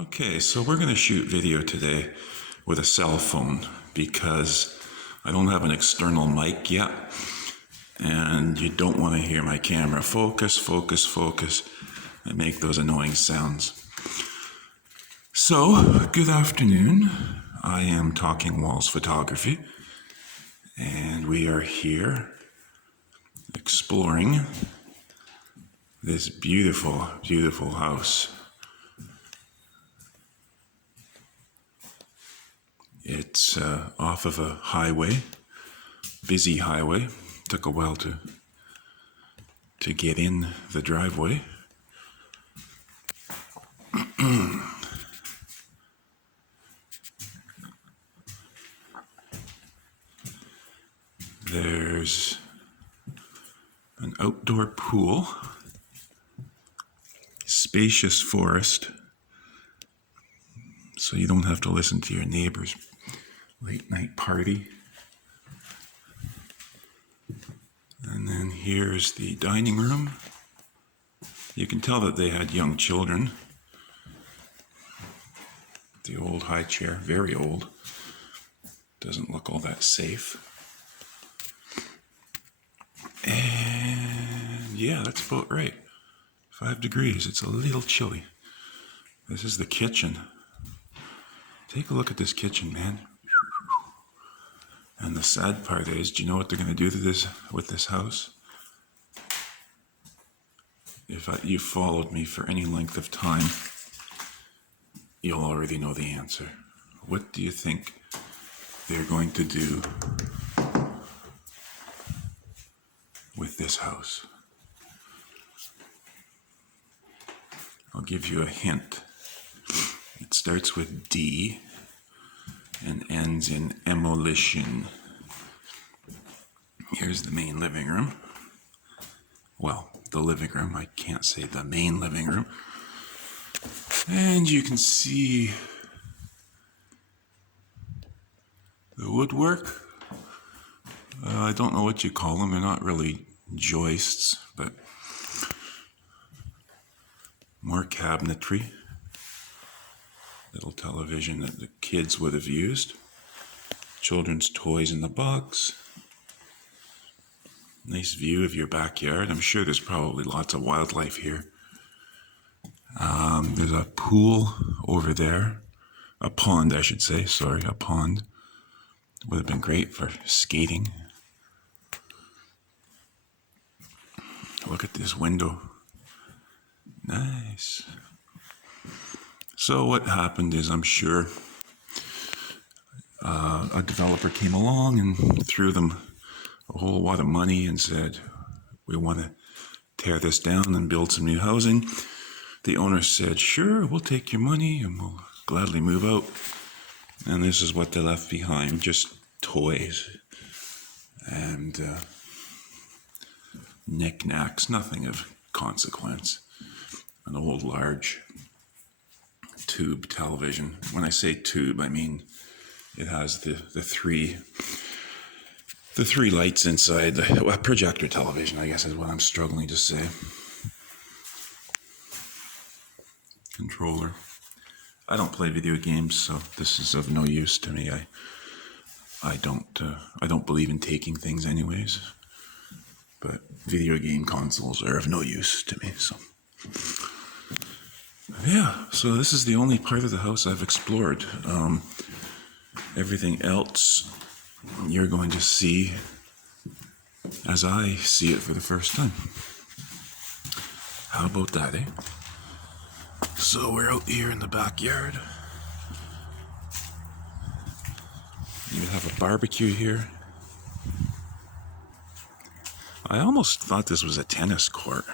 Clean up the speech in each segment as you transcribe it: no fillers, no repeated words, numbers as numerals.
Okay, so we're going to shoot video today with a cell phone because I don't have an external mic yet, and you don't want to hear my camera focus, and make those annoying sounds. So, good afternoon. I am Talking Walls Photography, and we are here exploring this beautiful, beautiful house. It's off of a highway, busy highway. Took a while to get in the driveway. There's an outdoor pool, spacious forest, so you don't have to listen to your neighbor's late night party. And then here's the dining room. You can tell that they had young children. The old high chair, very old. Doesn't look all that safe. And yeah, that's about right. 5 degrees, it's a little chilly. This is the kitchen. Take a look at this kitchen, man. And the sad part is, do you know what they're going to do to this with this house? If you followed me for any length of time, you'll already know the answer. What do you think they're going to do with this house? I'll give you a hint. It starts with D and ends in emolition. Here's the main living room. Well, the living room. I can't say the main living room. And you can see the woodwork. I don't know what you call them. They're not really joists, but more cabinetry. Little television that the kids would have used. Children's toys in the box. Nice view of your backyard. I'm sure there's probably lots of wildlife here. There's a pool over there. A pond, I should say. Sorry, a pond. Would have been great for skating. Look at this window. Nice. So what happened is, I'm sure a developer came along and threw them a whole lot of money and said, we want to tear this down and build some new housing. The owner said, sure, we'll take your money and we'll gladly move out. And this is what they left behind, just toys and knickknacks, nothing of consequence. An old large tube television. When I say tube, I mean it has the three lights inside. A projector television, I guess, is what I'm struggling to say. Controller. I don't play video games, so this is of no use to me. I don't believe in taking things anyways. But video game consoles are of no use to me, so. Yeah, so this is the only part of the house I've explored. Everything else you're going to see as I see it for the first time. How about that, eh? So we're out here in the backyard. You have a barbecue here. I almost thought this was a tennis court,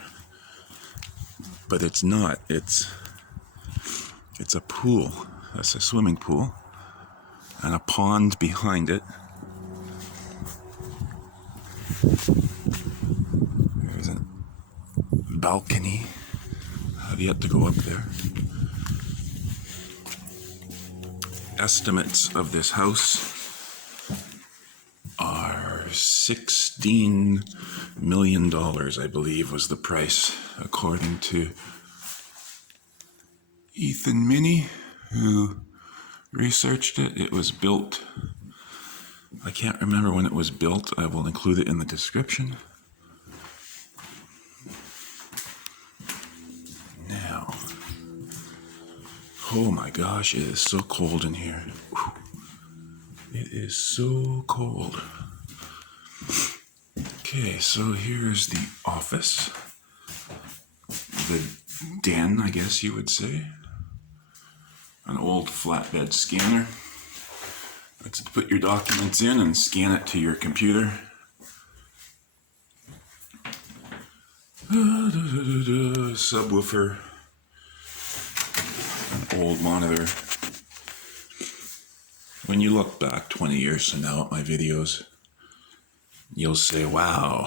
but it's not. It's a pool. That's a swimming pool, and a pond behind it. There's a balcony. I've yet to go up there. Estimates of this house are $16 million, I believe, was the price, according to Ethan Minnie, who researched it. It was built, I can't remember when it was built. I will include it in the description. Now, oh my gosh, it is so cold in here. Whew. It is so cold. Okay, so here's the office. The den, I guess you would say. An old flatbed scanner. That's to put your documents in and scan it to your computer. Subwoofer. An old monitor. When you look back 20 years from now at my videos, you'll say, wow,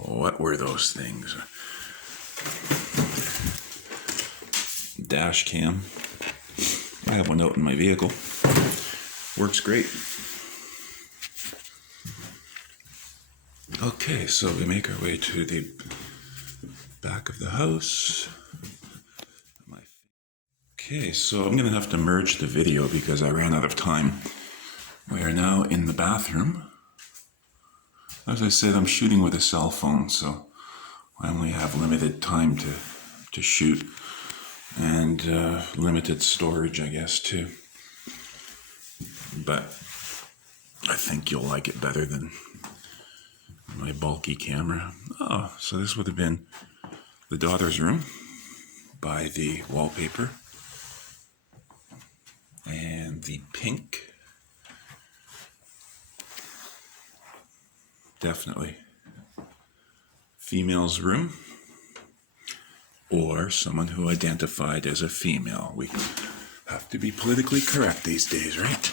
what were those things? Dash cam. I have one out in my vehicle. Works great. Okay, so we make our way to the back of the house. Okay, so I'm going to have to merge the video because I ran out of time. We are now in the bathroom. As I said, I'm shooting with a cell phone, so I only have limited time to shoot. And limited storage, I guess, too. But I think you'll like it better than my bulky camera. Oh, so this would have been the daughter's room by the wallpaper. And the pink. Definitely female's room. Or someone who identified as a female. We have to be politically correct these days, right?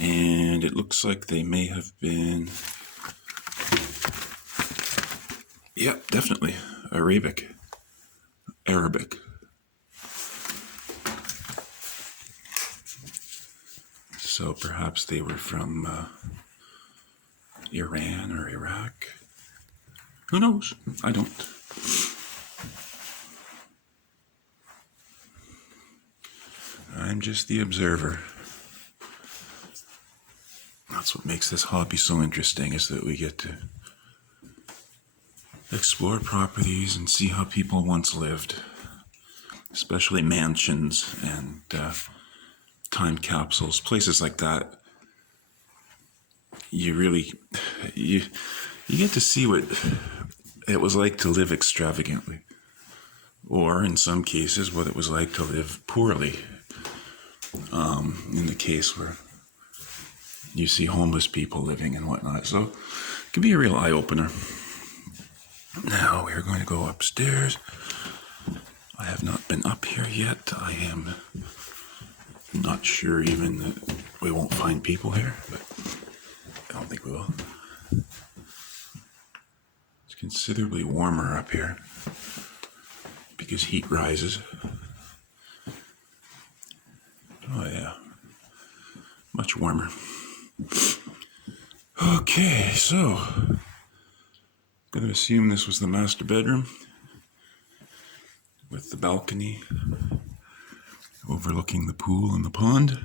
And it looks like they may have been, yeah, definitely Arabic. So perhaps they were from Iran or Iraq. Who knows? I don't. I'm just the observer. That's what makes this hobby so interesting, is that we get to explore properties and see how people once lived, especially mansions and time capsules, places like that. You get to see what it was like to live extravagantly, or in some cases what it was like to live poorly. In the case where you see homeless people living and whatnot. So it can be a real eye-opener. Now we are going to go upstairs. I have not been up here yet. I am not sure even that we won't find people here, but I don't think we will. It's considerably warmer up here because heat rises. Oh yeah, much warmer. Okay, so I'm going to assume this was the master bedroom with the balcony overlooking the pool and the pond.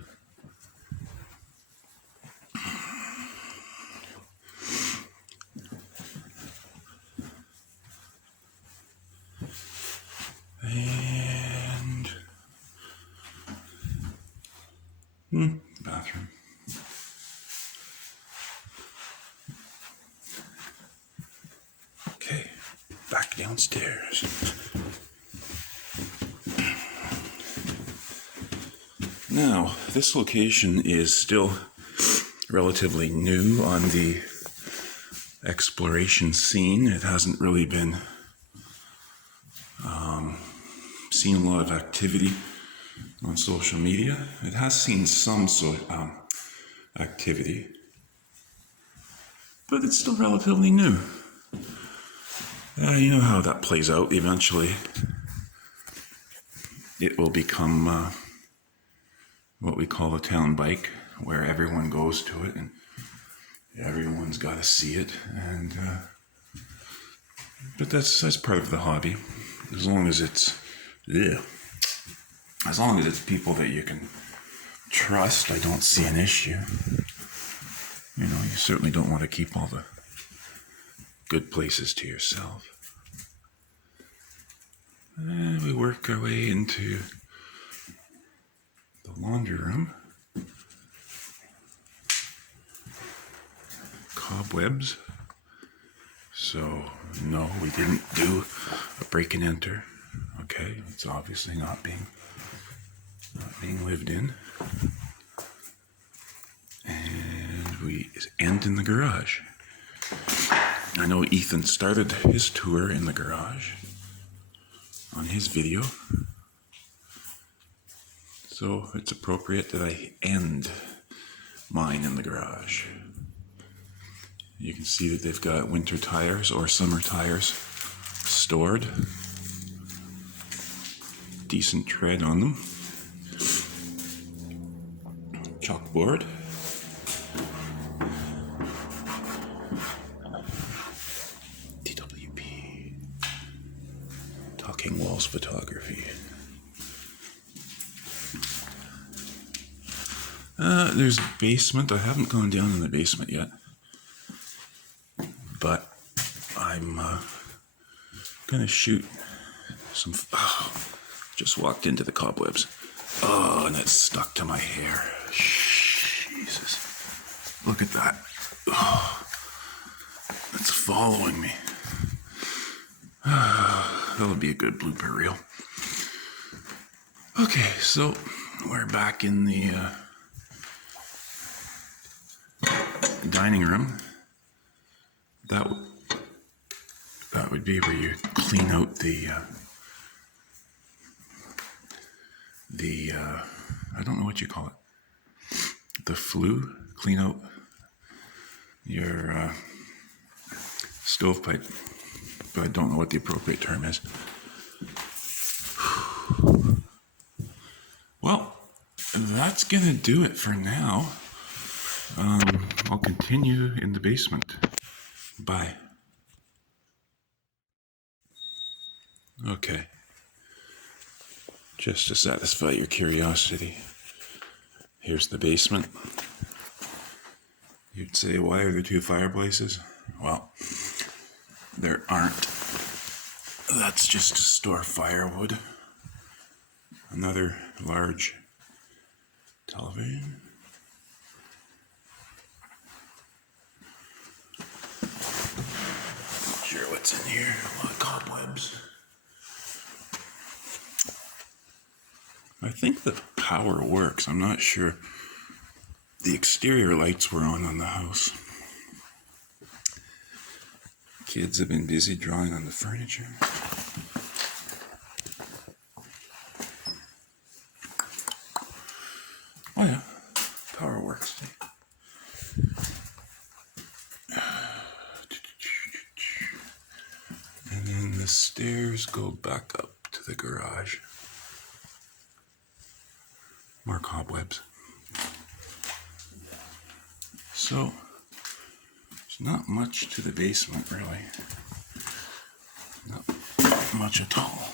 And bathroom. Okay, back downstairs. Now, this location is still relatively new on the exploration scene. It hasn't really been seen a lot of activity on social media. It has seen some activity, but it's still relatively new. You know how that plays out eventually. It will become what we call a town bike, where everyone goes to it and everyone's got to see it. And but that's part of the hobby, as long as it's Yeah. As long as it's people that you can trust, I don't see an issue. You know, you certainly don't want to keep all the good places to yourself. And we work our way into the laundry room. Cobwebs. So, no, we didn't do a break and enter. Okay, it's obviously not being lived in. And we end in the garage. I know Ethan started his tour in the garage on his video. So it's appropriate that I end mine in the garage. You can see that they've got winter tires or summer tires stored. Decent tread on them. Chalkboard. DWP. Talking Walls Photography. There's a basement. I haven't gone down in the basement yet. But I'm gonna shoot some... just walked into the cobwebs. Oh, and it's stuck to my hair. Jesus. Look at that. Oh, it's following me. That'll be a good blooper reel. Okay, so we're back in the dining room. That would be where you clean out the I don't know what you call it. The flue. Clean out your stovepipe, but I don't know what the appropriate term is. Well, that's gonna do it for now. I'll continue in the basement. Bye. Okay. Just to satisfy your curiosity, here's the basement. You'd say, why are there two fireplaces? Well, there aren't. That's just to store firewood. Another large television. Not sure what's in here. A lot of cobwebs. I think the power works. I'm not sure. The exterior lights were on the house. Kids have been busy drawing on the furniture. Oh yeah, power works. And then the stairs go back up to the garage. More cobwebs. So, there's not much to the basement, really. Not much at all.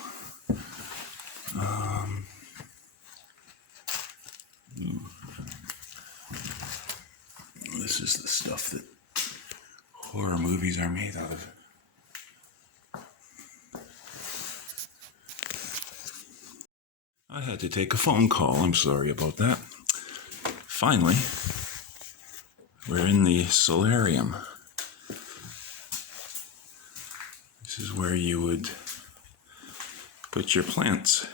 This is the stuff that horror movies are made out of. I had to take a phone call. I'm sorry about that. Finally, we're in the solarium. This is where you would put your plants.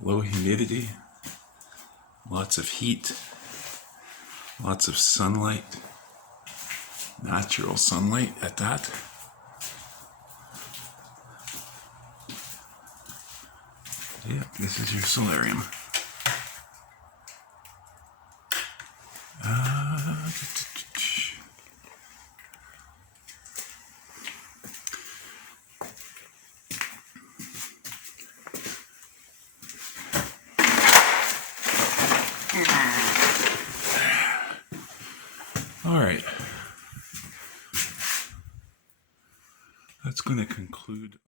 Low humidity, lots of heat, lots of sunlight, natural sunlight at that. Yeah, this is your solarium. All right. That's going to conclude